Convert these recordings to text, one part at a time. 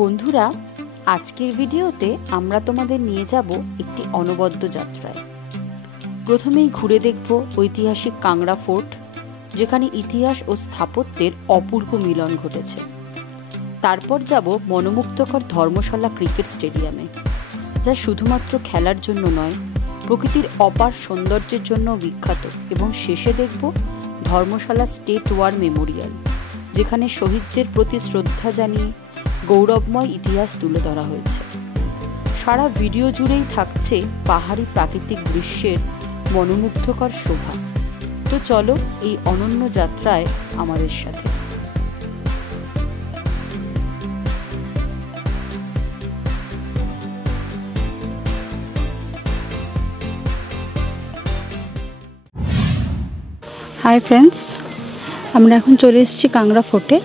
বন্ধুরা, আজকের ভিডিওতে আমরা তোমাদের নিয়ে যাব একটি অনবদ্য যাত্রায়। প্রথমেই ঘুরে দেখব ঐতিহাসিক কাংড়া ফোর্ট, যেখানে ইতিহাস ও স্থাপত্যের অপূর্ব মিলন ঘটেছে। তারপর যাব মনোমুগ্ধকর ধর্মশালা ক্রিকেট স্টেডিয়ামে, যা শুধুমাত্র খেলার জন্য নয়, প্রকৃতির অপার সৌন্দর্যের জন্য বিখ্যাত। এবং শেষে দেখব ধর্মশালা স্টেট ওয়ার মেমোরিয়াল, যেখানে শহীদদের প্রতি শ্রদ্ধা জানিয়ে গৌরবময় ইতিহাস তুলে ধরা হয়েছে। সারা ভিডিও জুড়েই থাকছে পাহাড়ি প্রাকৃতিক দৃশ্যের মনোমুগ্ধকর শোভা। তো চলো এই অনন্য যাত্রায় আমাদের সাথে। হাই ফ্রেন্ডস, আমরা এখন চলে এসেছি কাংড়া ফোর্টে।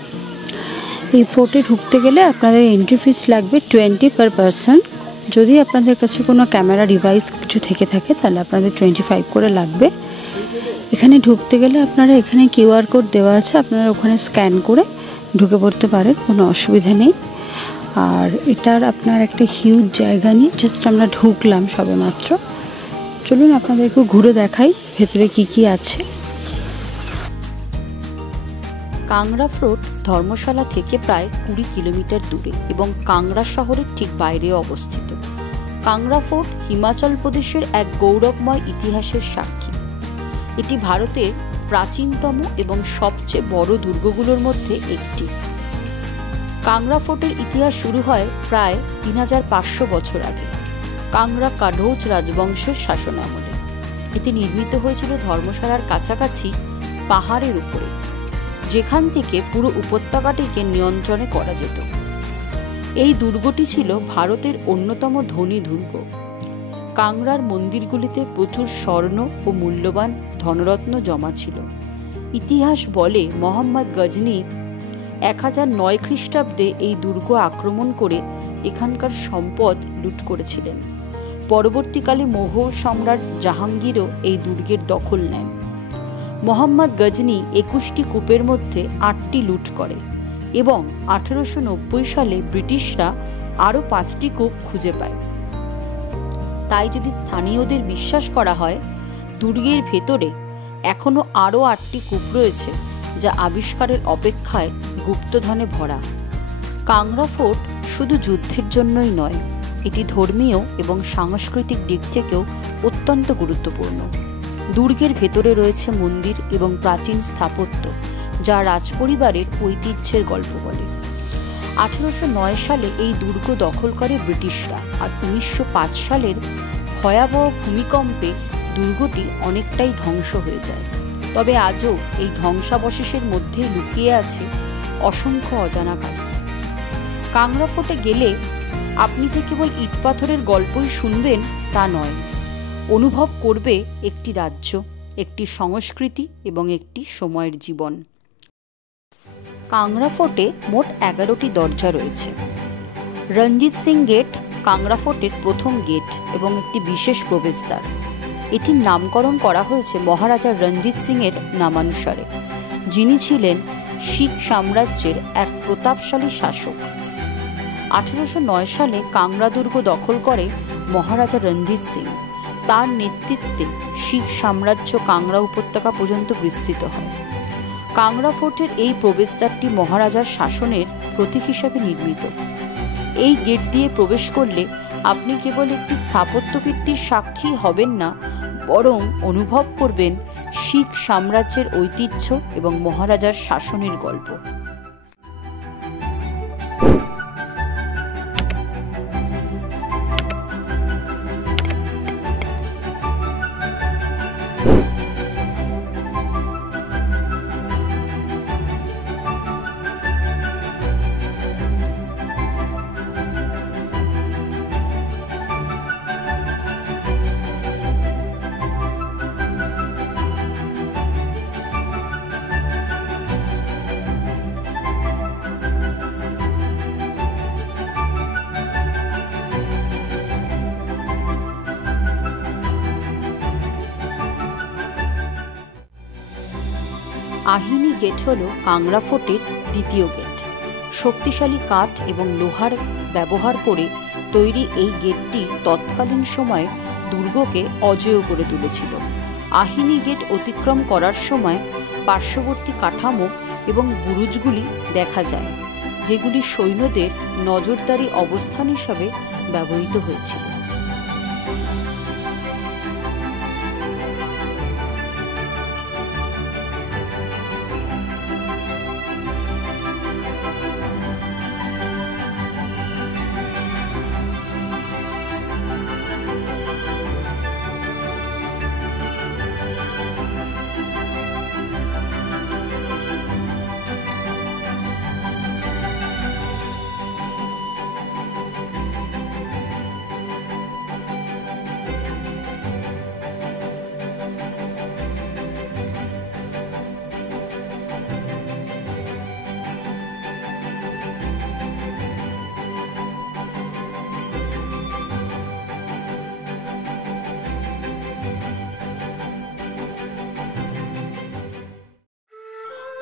এই ফোর্টে ঢুকতে গেলে আপনাদের এন্ট্রি ফিস লাগবে 20 পার পারসন। যদি আপনাদের কাছে কোনো ক্যামেরা ডিভাইস কিছু থেকে থাকে তাহলে আপনাদের 25 করে লাগবে। এখানে ঢুকতে গেলে আপনারা এখানে কিউআর কোড দেওয়া আছে, আপনারা ওখানে স্ক্যান করে ঢুকে পড়তে পারেন, কোনো অসুবিধা নেই। আর এটার আপনার একটা হিউজ জায়গা নিয়ে জাস্ট আমরা ঢুকলাম সবে মাত্র। চলুন আপনাদেরকে ঘুরে দেখাই ভেতরে কি কি আছে। কাংড়া ফোর্ট ধর্মশালা থেকে প্রায় 20 কিলোমিটার দূরে এবং কাংড়া শহরের ঠিক বাইরে অবস্থিত। কাংড়া ফোর্ট হিমাচল প্রদেশের এক গৌরবময় ইতিহাসের সাক্ষী। এটি ভারতের প্রাচীনতম এবং সবচেয়ে বড় দুর্গগুলোর মধ্যে একটি। কাংড়া ফোর্টের ইতিহাস শুরু হয় প্রায় 3500 বছর আগে, কাংড়া কাঢৌজ রাজবংশের শাসনামলে। এটি নির্মিত হয়েছিল ধর্মশালার কাছাকাছি পাহাড়ের উপরে, যেখান থেকে পুরো উপত্যকাটিকে নিয়ন্ত্রণে করা যেত। এই দুর্গটি ছিল ভারতের অন্যতম ধনী দুর্গ। কাংড়ার মন্দিরগুলিতে প্রচুর স্বর্ণ ও মূল্যবান ধনরত্ন জমা ছিল। ইতিহাস বলে মোহাম্মদ গজনী 1009 খ্রিস্টাব্দে এই দুর্গ আক্রমণ করে এখানকার সম্পদ লুট করেছিলেন। পরবর্তীকালে মোগল সম্রাট জাহাঙ্গীরও এই দুর্গের দখল নেন। মোহাম্মদ গজনী 21টি কূপের মধ্যে 8টি লুট করে এবং 1890 সালে ব্রিটিশরা আরও 5টি কূপ খুঁজে পায়। তাই যদি স্থানীয়দের বিশ্বাস করা হয়, দুর্গের ভেতরে এখনও আরও 8টি কূপ রয়েছে, যা আবিষ্কারের অপেক্ষায় গুপ্তধনে ভরা। কাংড়া ফোর্ট শুধু যুদ্ধের জন্যই নয়, এটি ধর্মীয় এবং সাংস্কৃতিক দিক থেকেও অত্যন্ত গুরুত্বপূর্ণ। দুর্গের ভেতরে রয়েছে মন্দির এবং প্রাচীন স্থাপত্য, যা রাজপরিবারের ঐতিহ্যের গল্প বলে। 1809 সালে এই দুর্গ দখল করে ব্রিটিশরা, আর 1905 সালের ভয়াবহ ভূমিকম্পে দুর্গটি অনেকটাই ধ্বংস হয়ে যায়। তবে আজও এই ধ্বংসাবশেষের মধ্যে লুকিয়ে আছে অসংখ্য অজানা কাহিনী। কাংড়া ফোর্টে গেলে আপনি যে কেবল ইটপাথরের গল্পই শুনবেন তা নয়, অনুভব করবে একটি রাজ্য, একটি সংস্কৃতি এবং একটি সময়ের জীবন। কাংড়া ফোর্টে মোট 11টি দরজা রয়েছে। রঞ্জিত সিং গেট কাংড়া ফোর্টের প্রথম গেট এবং একটি বিশেষ প্রবেশদ্বার। এটির নামকরণ করা হয়েছে মহারাজা রঞ্জিত সিং এর নামানুসারে, যিনি ছিলেন শিখ সাম্রাজ্যের এক প্রতাপশালী শাসক। 1809 সালে কাংড়া দুর্গ দখল করে মহারাজা রঞ্জিত সিং। তার নেতৃত্বে শিখ সাম্রাজ্য কাংড়া উপত্যকা পর্যন্ত বিস্তৃত হয়। কাংড়া ফোর্টের এই প্রবেশদ্বারটি মহারাজার শাসনের প্রতীক হিসাবে নির্মিত। এই গেট দিয়ে প্রবেশ করলে আপনি কেবল একটি স্থাপত্য কীর্তির সাক্ষী হবেন না, বরং অনুভব করবেন শিখ সাম্রাজ্যের ঐতিহ্য এবং মহারাজার শাসনের গল্প। আহিনী গেট হল কাংড়া ফোর্টের দ্বিতীয় গেট। শক্তিশালী কাঠ এবং লোহার ব্যবহার করে তৈরি এই গেটটি তৎকালীন সময়ে দুর্গকে অজেয় করে তুলেছিল। আহিনী গেট অতিক্রম করার সময় পার্শ্ববর্তী কাঠামো এবং বুরুজগুলি দেখা যায়, যেগুলি সৈন্যদের নজরদারি অবস্থান হিসাবে ব্যবহৃত হয়েছিল।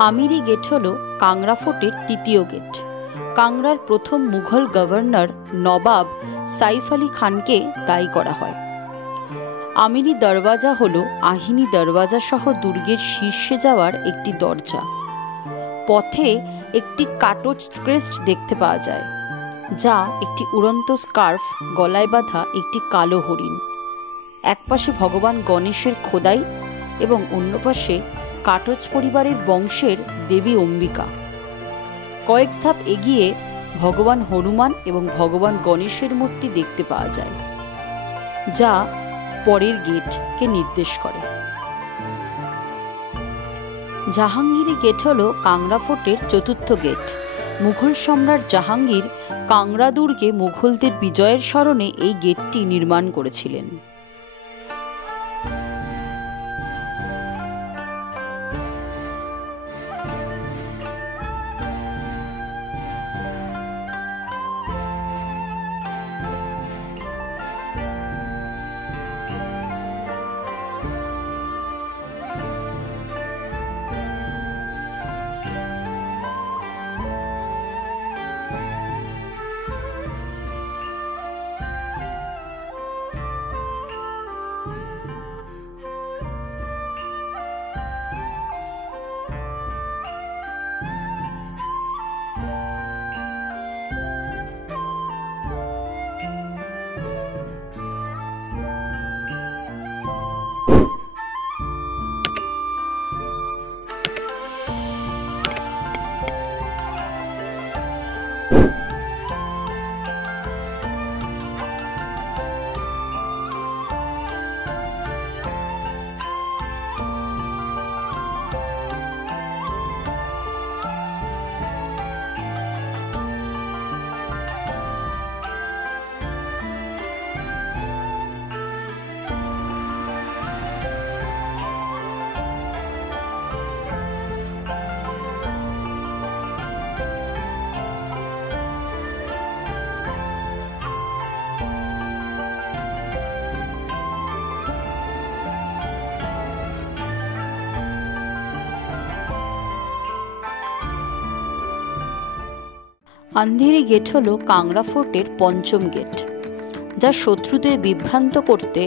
আমিরি গেট হল কাংড়া ফোর্টের তৃতীয় গেট। কাংড়ার প্রথম মুঘল গভর্নর নবাব সাইফ আলী খানকে দায়ী করা হয়। আমিরি দরওয়াজা হল আহিনী দরওয়াজা সহ দুর্গের শীর্ষে যাওয়ার একটি দরজা। পথে একটি কাটোচ ক্রেস্ট দেখতে পাওয়া যায়, যা একটি উড়ন্ত স্কার্ফ গলায় বাঁধা একটি কালো হরিণ। একপাশে ভগবান গণেশের খোদাই এবং অন্য পাশে কাটোচ পরিবারের বংশের দেবী অম্বিকা। কয়েক ধাপ এগিয়ে ভগবান হনুমান এবং ভগবান গণেশের মূর্তি দেখতে পাওয়া যায়, যা পরের গেটকে নির্দেশ করে। জাহাঙ্গীরি গেট হল কাংড়া ফোর্টের চতুর্থ গেট। মুঘল সম্রাট জাহাঙ্গীর কাংড়া দুর্গে মুঘলদের বিজয়ের স্মরণে এই গেটটি নির্মাণ করেছিলেন। আন্ধেরি গেট হল কাংড়া ফোর্টের পঞ্চম গেট, যা শত্রুদের বিভ্রান্ত করতে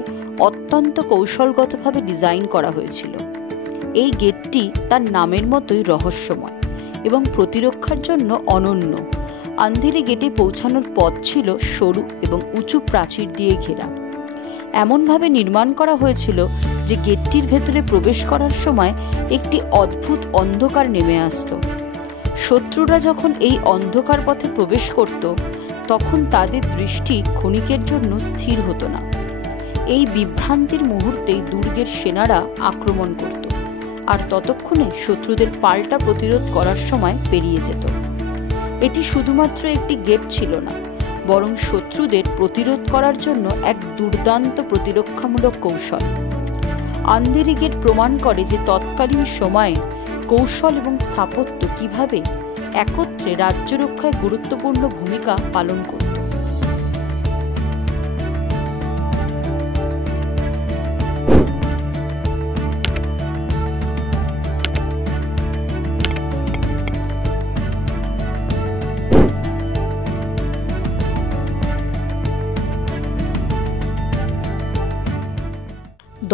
অত্যন্ত কৌশলগতভাবে ডিজাইন করা হয়েছিল। এই গেটটি তার নামের মতোই রহস্যময় এবং প্রতিরক্ষার জন্য অনন্য। আন্ধেরি গেটে পৌঁছানোর পথ ছিল সরু এবং উঁচু প্রাচীর দিয়ে ঘেরা। এমনভাবে নির্মাণ করা হয়েছিল যে গেটটির ভেতরে প্রবেশ করার সময় একটি অদ্ভুত অন্ধকার নেমে আসত। শত্রুরা যখন এই অন্ধকার পথে প্রবেশ করত, তখন তাদের দৃষ্টি ক্ষণিকের জন্য স্থির হতো না। এই বিভ্রান্তির মুহূর্তেই দুর্গের সেনারা আক্রমণ করত, আর ততক্ষণে শত্রুদের পাল্টা প্রতিরোধ করার সময় পেরিয়ে যেত। এটি শুধুমাত্র একটি গেট ছিল না, বরং শত্রুদের প্রতিরোধ করার জন্য এক দুর্দান্ত প্রতিরক্ষামূলক কৌশল। আন্ধেরি গেট প্রমাণ করে যে তৎকালীন সময়ে কৌশল এবং স্থাপত্য কিভাবে একত্রে রাজ্য রক্ষায় গুরুত্বপূর্ণ ভূমিকা পালন করত।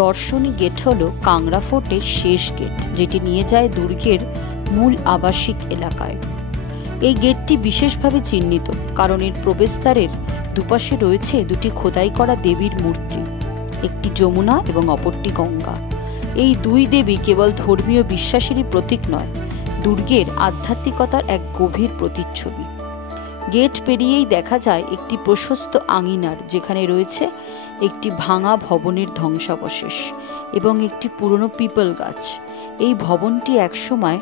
দর্শনী গেট হলো কাংড়া ফোর্টের শেষ গেট, যেটি নিয়ে যায় দুর্গের মূল আবাসিক এলাকায়। এই গেটটি বিশেষভাবে চিহ্নিত কারণ এর প্রবেশদ্বারের দুপাশে রয়েছে দুটি খোদাই করা দেবীর মূর্তি, একটি যমুনা এবং অপরটি গঙ্গা। এই দুই দেবী কেবল ধর্মীয় বিশ্বাসেরই প্রতীক নয়, দুর্গের আধ্যাত্মিকতার এক গভীর প্রতিচ্ছবি। গেট পেরিয়েই দেখা যায় একটি প্রশস্ত আঙিনার, যেখানে রয়েছে একটি ভাঙা ভবনের ধ্বংসাবশেষ এবং একটি পুরনো পিপল গাছ। এই ভবনটি একসময়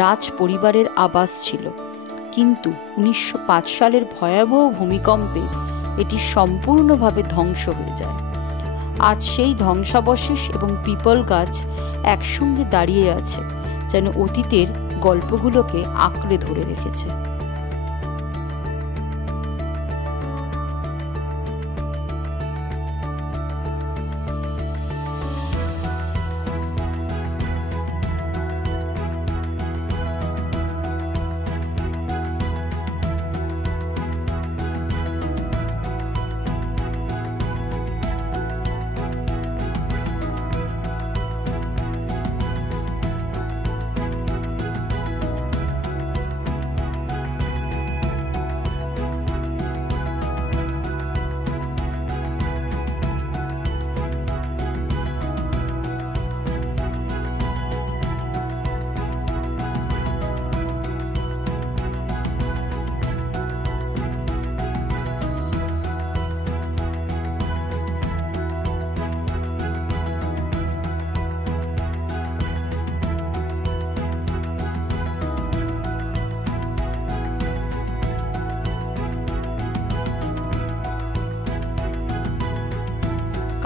রাজ পরিবারের আবাস ছিল, কিন্তু 1905 সালের ভয়াবহ ভূমিকম্পে এটি সম্পূর্ণভাবে ধ্বংস হয়ে যায়। আজ সেই ধ্বংসাবশেষ এবং পিপল গাছ একসঙ্গে দাঁড়িয়ে আছে, যেন অতীতের গল্পগুলোকে আঁকড়ে ধরে রেখেছে।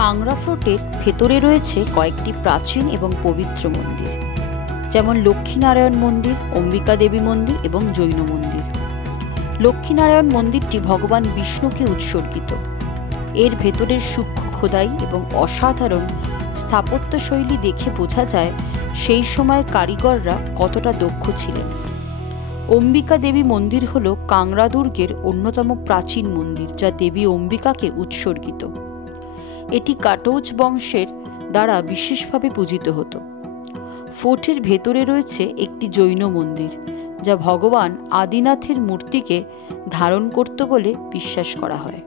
কাংড়া ফোর্টের ভেতরে রয়েছে কয়েকটি প্রাচীন এবং পবিত্র মন্দির, যেমন লক্ষ্মীনারায়ণ মন্দির, অম্বিকা দেবী মন্দির এবং জৈন মন্দির। লক্ষ্মীনারায়ণ মন্দিরটি ভগবান বিষ্ণুকে উৎসর্গিত। এর ভেতরের সূক্ষ্ম খোদাই এবং অসাধারণ স্থাপত্যশৈলী দেখে বোঝা যায় সেই সময়ের কারিগররা কতটা দক্ষ ছিলেন। অম্বিকা দেবী মন্দির হল কাংড়া দুর্গের অন্যতম প্রাচীন মন্দির, যা দেবী অম্বিকাকে উৎসর্গিত। এটি কাটৌজ বংশের দ্বারা বিশেষভাবে পূজিত হতো। ফোর্টের ভেতরে রয়েছে একটি জৈন মন্দির, যা ভগবান আদিনাথের মূর্তিকে ধারণ করত বলে বিশ্বাস করা হয়।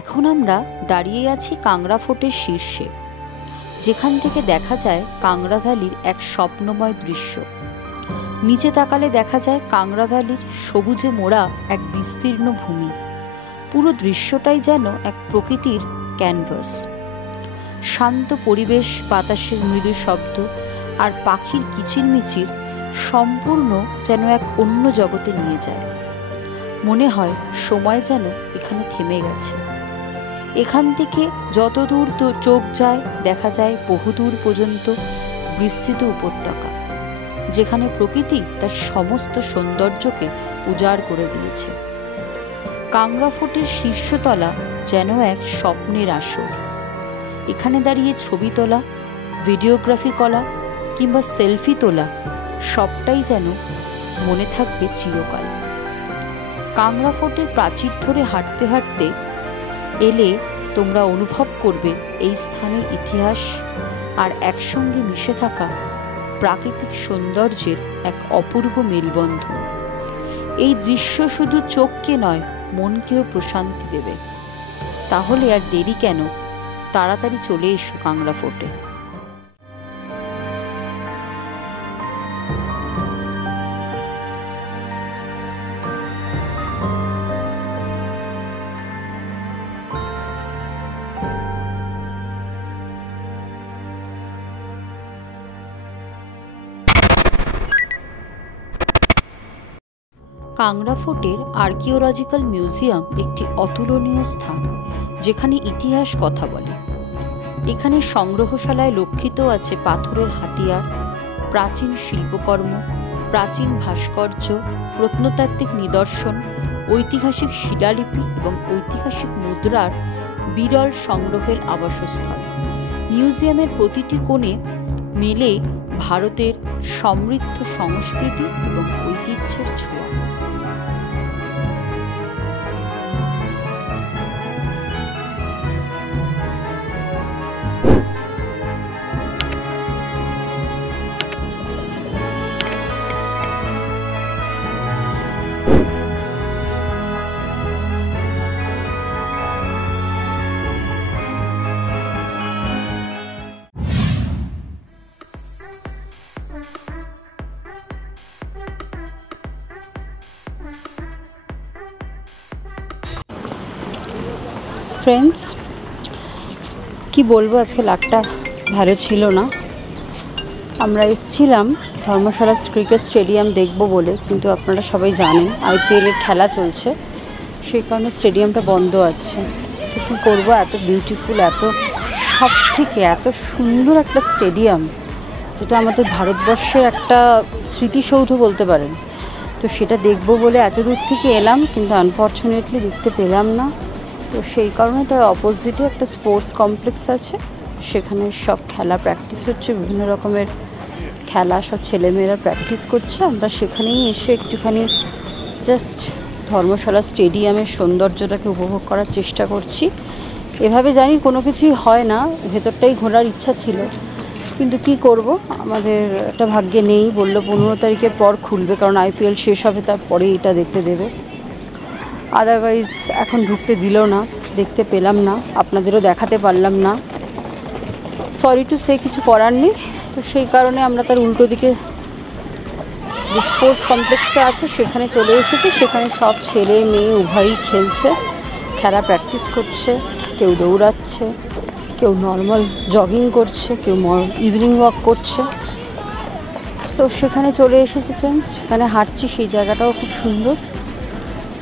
এখন আমরা দাঁড়িয়ে আছি কাংড়া ফোর্টের শীর্ষে, যেখান থেকে দেখা যায় কাংড়া ভ্যালির এক স্বপ্নময় দৃশ্য। নিচে তাকালে দেখা যায় কাংড়া ভ্যালির সবুজে মোড়া এক বিস্তীর্ণ ভূমি। পুরো দৃশ্যটাই যেন এক প্রকৃতির ক্যানভাস। শান্ত পরিবেশ, বাতাসের মৃদু শব্দ আর পাখির কিচিরমিচির সম্পূর্ণ যেন এক অন্য জগতে নিয়ে যায়। মনে হয় সময় যেন এখানে থেমে গেছে। এখান থেকে যত দূর চোখ যায় দেখা যায় বহুদূর পর্যন্ত বিস্তৃত উপত্যকা, যেখানে প্রকৃতি তার সমস্ত সৌন্দর্যকে উজাড় করে দিয়েছে। কাংড়া ফোর্টের শীর্ষতলা যেন এক স্বপ্নের আসর। এখানে দাঁড়িয়ে ছবি তোলা, ভিডিওগ্রাফি করা কিংবা সেলফি তোলা সবটাই যেন মনে থাকবে চিরকাল। কাংড়া ফোর্টের প্রাচীর ধরে হাঁটতে হাঁটতে এলে তোমরা অনুভব করবে এই স্থানের ইতিহাস আর একসঙ্গে মিশে থাকা প্রাকৃতিক সৌন্দর্যের এক অপূর্ব মেলবন্ধন। এই দৃশ্য শুধু চোখকে নয়, মনকেও প্রশান্তি দেবে। তাহলে আর দেরি কেন, তাড়াতাড়ি চলে এসো কাংড়া ফোর্টে। কাংড়া ফোর্টের আর্কিওলজিক্যাল মিউজিয়াম একটি অতুলনীয় স্থান, যেখানে ইতিহাস কথা বলে। এখানে সংগ্রহশালায় লক্ষিত আছে পাথরের হাতিয়ার, প্রাচীন শিল্পকর্ম, প্রাচীন ভাস্কর্য, প্রত্নতাত্ত্বিক নিদর্শন, ঐতিহাসিক শিলালিপি এবং ঐতিহাসিক মুদ্রার বিরল সংগ্রহের আবাসস্থল। মিউজিয়ামের প্রতিটি কোণে মেলে ভারতের সমৃদ্ধ সংস্কৃতি এবং ঐতিহ্যের ছোঁয়া। ফ্রেন্ডস, কি বলবো, আজকে লাকটা ভালো ছিল না। আমরা এসেছিলাম ধর্মশালা ক্রিকেট স্টেডিয়াম দেখব বলে, কিন্তু আপনারা সবাই জানেন আইপিএলের খেলা চলছে, সেই কারণে স্টেডিয়ামটা বন্ধ আছে। তো কী করবো, এত বিউটিফুল, এত সব থেকে এত সুন্দর একটা স্টেডিয়াম, যেটা আমাদের ভারতবর্ষের একটা স্মৃতিসৌধ বলতে পারেন। তো সেটা দেখব বলে এত দূর থেকে এলাম, কিন্তু আনফর্চুনেটলি দেখতে পেলাম না। তো সেই কারণে তার অপোজিটে একটা স্পোর্টস কমপ্লেক্স আছে, সেখানে সব খেলা প্র্যাকটিস হচ্ছে, বিভিন্ন রকমের খেলা সব ছেলেমেয়েরা প্র্যাকটিস করছে। আমরা সেখানেই এসে একটুখানি জাস্ট ধর্মশালা স্টেডিয়ামের সৌন্দর্যটাকে উপভোগ করার চেষ্টা করছি। এভাবে জানি কোনো কিছুই হয় না, ভেতরটাই ঘোরার ইচ্ছা ছিল, কিন্তু কি করব, আমাদের একটা ভাগ্যে নেই। বললো 15 তারিখের পর খুলবে, কারণ আইপিএল শেষ হবে, তারপরে এটা দেখতে দেবে। আদারওয়াইজ এখন ঢুকতে দিল না, দেখতে পেলাম না, আপনাদেরও দেখাতে পারলাম না। সরি টু সে, কিছু করার নেই। তো সেই কারণে আমরা তার উল্টো দিকে যে স্পোর্টস কমপ্লেক্সটা আছে সেখানে চলে এসেছি। সেখানে সব ছেলে মেয়ে উভয়ই খেলছে, খেলা প্র্যাকটিস করছে, কেউ দৌড়াচ্ছে, কেউ নর্মাল জগিং করছে, কেউ ইভিনিং ওয়াক করছে। তো সেখানে চলে এসেছি ফ্রেন্ডস, সেখানে হাঁটছি, সেই জায়গাটাও খুব সুন্দর।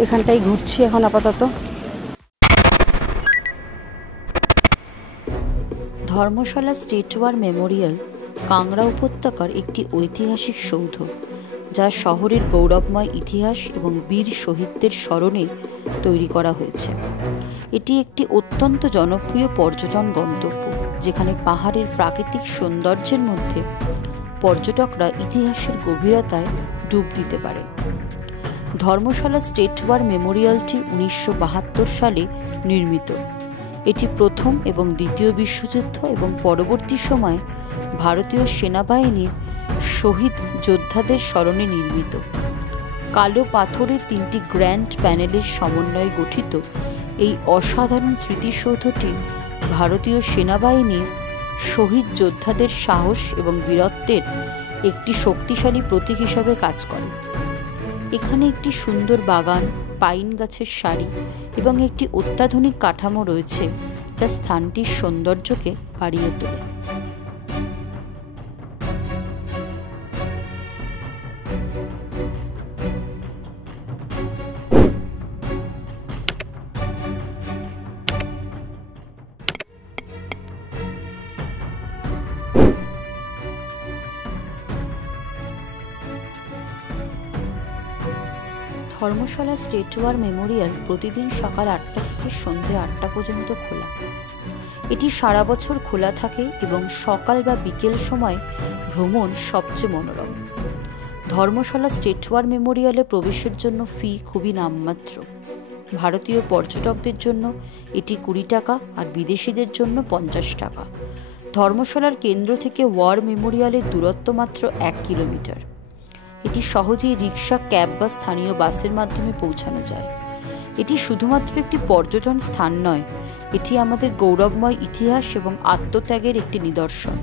এখানটাই ঘুরছি এখন আপাতত। ধর্মশালা স্টেট ওয়ার মেমোরিয়াল কাংড়া উপত্যকার একটি ঐতিহাসিক সৌধ, যা শহরের গৌরবময় ইতিহাস এবং বীর শহীদদের স্মরণে তৈরি করা হয়েছে। এটি একটি অত্যন্ত জনপ্রিয় পর্যটন গন্তব্য, যেখানে পাহাড়ের প্রাকৃতিক সৌন্দর্যের মধ্যে পর্যটকরা ইতিহাসের গভীরতায় ডুব দিতে পারে। ধর্মশালা স্টেট ওয়ার মেমোরিয়ালটি 1972 সালে নির্মিত। এটি প্রথম এবং দ্বিতীয় বিশ্বযুদ্ধ এবং পরবর্তী সময়ে ভারতীয় সেনাবাহিনীর শহীদ যোদ্ধাদের স্মরণে নির্মিত। কালো পাথরের 3টি গ্র্যান্ড প্যানেলের সমন্বয়ে গঠিত এই অসাধারণ স্মৃতিসৌধটি ভারতীয় সেনাবাহিনীর শহীদ যোদ্ধাদের সাহস এবং বীরত্বের একটি শক্তিশালী প্রতীক হিসাবে কাজ করে। এখানে একটি সুন্দর বাগান, পাইন গাছের সারি এবং একটি অত্যাধুনিক কাঠামো রয়েছে, যা স্থানটির সৌন্দর্যকে বাড়িয়ে তোলে। ধর্মশালা স্টেট ওয়ার মেমোরিয়াল প্রতিদিন সকাল 8টা থেকে সন্ধ্যে 8টা পর্যন্ত খোলা। এটি সারা বছর খোলা থাকে এবং সকাল বা বিকেল সময় ভ্রমণ সবচেয়ে মনোরম। ধর্মশালা স্টেট ওয়ার মেমোরিয়ালে প্রবেশের জন্য ফি খুবই নামমাত্র। ভারতীয় পর্যটকদের জন্য এটি 20 টাকা আর বিদেশিদের জন্য 50 টাকা। ধর্মশালার কেন্দ্র থেকে ওয়ার মেমোরিয়ালের দূরত্ব মাত্র 1 কিলোমিটার। এটি সহজেই রিক্সা, ক্যাব বা স্থানীয় বাসের মাধ্যমে পৌঁছানো যায়। এটি শুধুমাত্র একটি পর্যটন স্থান নয়, এটি আমাদের গৌরবময় ইতিহাস এবং আত্মত্যাগের একটি নিদর্শন।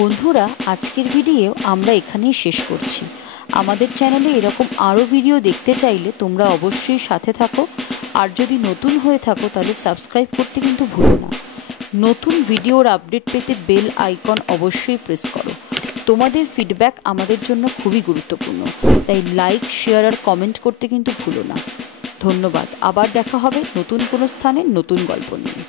বন্ধুরা, আজকের ভিডিও আমরা এখানেই শেষ করছি। আমাদের চ্যানেলে এরকম আরও ভিডিও দেখতে চাইলে তোমরা অবশ্যই সাথে থাকো, আর যদি নতুন হয়ে থাকো তাহলে সাবস্ক্রাইব করতে কিন্তু ভুলো না। নতুন ভিডিওর আপডেট পেতে বেল আইকন অবশ্যই প্রেস করো। তোমাদের ফিডব্যাক আমাদের জন্য খুবই গুরুত্বপূর্ণ, তাই লাইক, শেয়ার আর কমেন্ট করতে কিন্তু ভুলো না। ধন্যবাদ। আবার দেখা হবে নতুন কোনো স্থানে নতুন গল্প নিয়ে।